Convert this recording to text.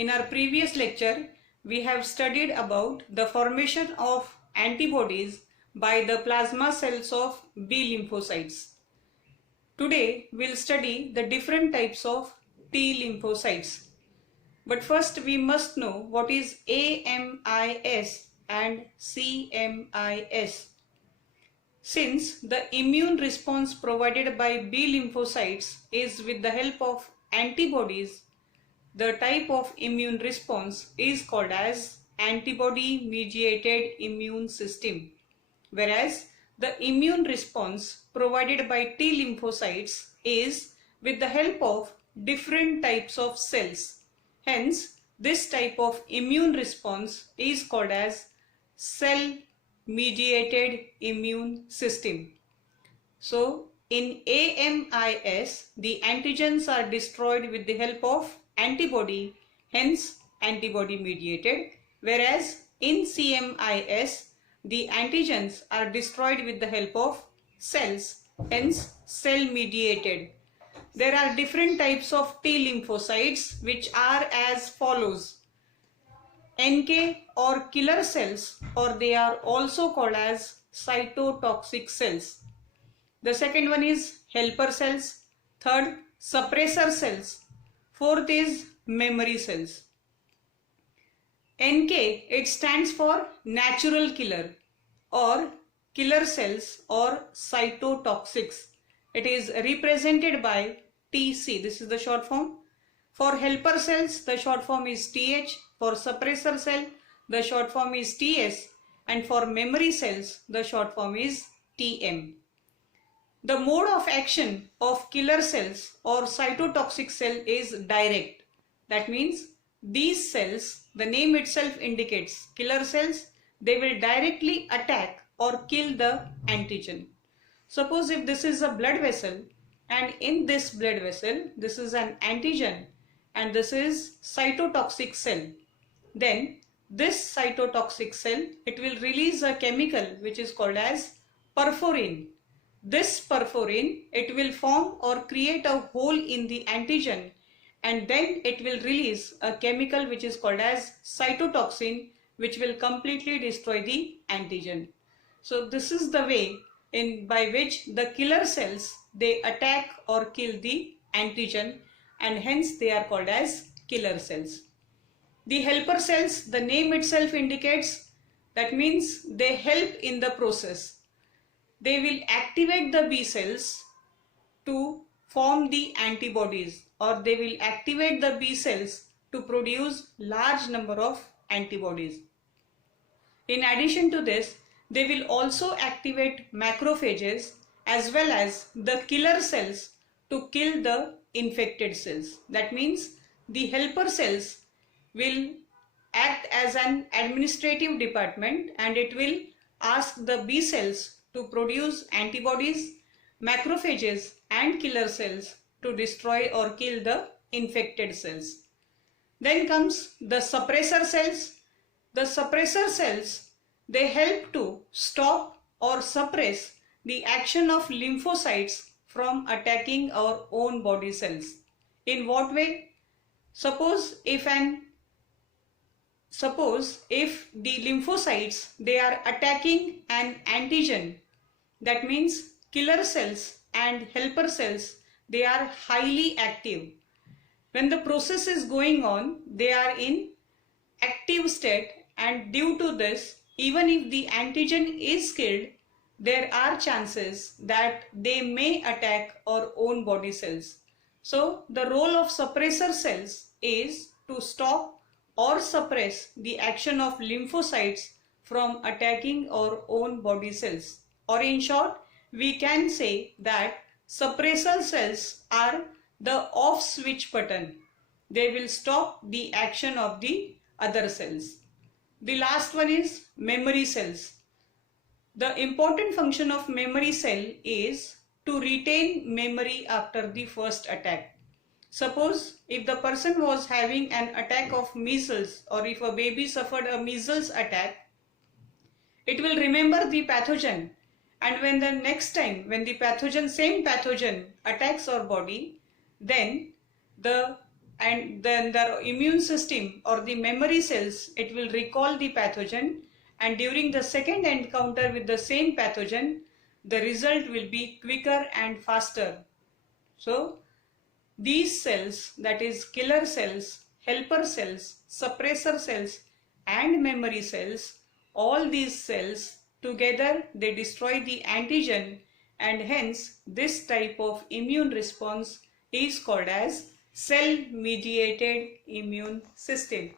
In our previous lecture, we have studied about the formation of antibodies by the plasma cells of B lymphocytes. Today, we'll study the different types of T lymphocytes. But first, we must know what is AMIS and CMIS. Since the immune response provided by B lymphocytes is with the help of antibodies, the type of immune response is called as antibody-mediated immune system, whereas the immune response provided by T lymphocytes is with the help of different types of cells. Hence, this type of immune response is called as cell-mediated immune system. So, in AMIS, the antigens are destroyed with the help of antibody, hence antibody mediated, whereas in CMIS, the antigens are destroyed with the help of cells, hence cell mediated. There are different types of T lymphocytes which are as follows: NK or killer cells, or they are also called as cytotoxic cells. The second one is helper cells, third suppressor cells, fourth is memory cells. NK, it stands for natural killer or killer cells or cytotoxics. It is represented by TC. This is the short form. For helper cells, the short form is TH. For suppressor cell, the short form is TS. And for memory cells, the short form is TM. The mode of action of killer cells or cytotoxic cell is direct. That means these cells, the name itself indicates killer cells, they will directly attack or kill the antigen. Suppose if this is a blood vessel, and in this blood vessel, this is an antigen and this is cytotoxic cell, then this cytotoxic cell, it will release a chemical which is called as perforin. This perforin, it will form or create a hole in the antigen, and then it will release a chemical which is called as cytotoxin, which will completely destroy the antigen. So this is the way by which the killer cells, they attack or kill the antigen, and hence they are called as killer cells. The helper cells, the name itself indicates, that means they help in the process. They will activate the B cells to form the antibodies, or they will activate the B cells to produce large number of antibodies. In addition to this, they will also activate macrophages as well as the killer cells to kill the infected cells. That means the helper cells will act as an administrative department, and it will ask the B cells to produce antibodies, macrophages and killer cells to destroy or kill the infected cells. Then comes the suppressor cells. The suppressor cells, they help to stop or suppress the action of lymphocytes from attacking our own body cells. In what way? Suppose if the lymphocytes, they are attacking an antigen, that means killer cells and helper cells, they are highly active. When the process is going on, they are in active state, and due to this, even if the antigen is killed, there are chances that they may attack our own body cells. So the role of suppressor cells is to stop or suppress the action of lymphocytes from attacking our own body cells. Or in short, we can say that suppressor cells are the off switch button. They will stop the action of the other cells. The last one is memory cells. The important function of memory cell is to retain memory after the first attack. Suppose if the person was having an attack of measles, or if a baby suffered a measles attack, it will remember the pathogen, and when the next time when the same pathogen attacks our body, then the and then the immune system or the memory cells, it will recall the pathogen, and during the second encounter with the same pathogen, the result will be quicker and faster. So these cells, that is killer cells, helper cells, suppressor cells and memory cells, all these cells together, they destroy the antigen, and hence this type of immune response is called as cell mediated immune system.